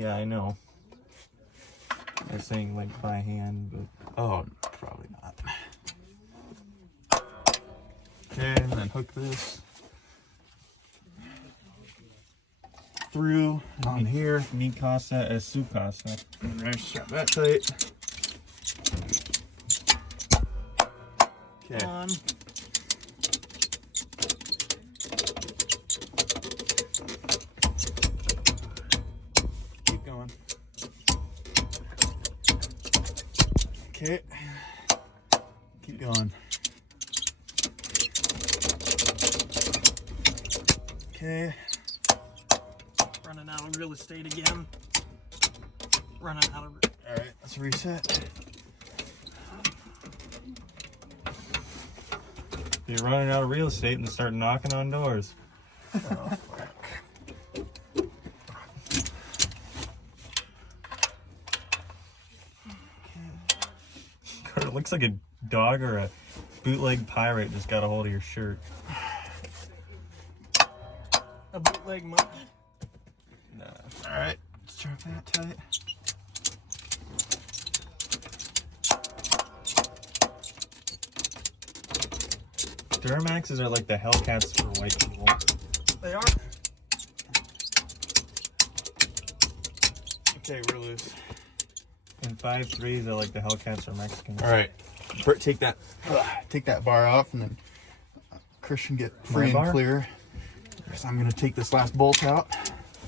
Yeah, I know. I was saying like by hand, but Oh, probably not. okay, and then hook this through on here. Mi casa es su casa. And there, strap that tight. Okay. On. Keep going. Okay. Keep going. Okay. Running out of real estate again. Running out of. All right, let's reset. You're running out of real estate and start knocking on doors. Oh, fuck. It looks like a dog or a bootleg pirate just got a hold of your shirt. A bootleg monkey? Nah. All right, strap that tight. Duramaxes are like the Hellcats for white people. They are. Okay, we're loose. And 5.3s are like the Hellcats for Mexicans. All right, Bert, take that bar off, and then Christian get free and clear. So I'm gonna take this last bolt out,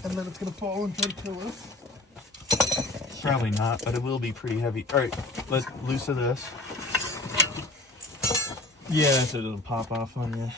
and then it's gonna fall and try to kill us. Probably not, but it will be pretty heavy. All right, let's loosen this. Yeah, so it doesn't pop off on you.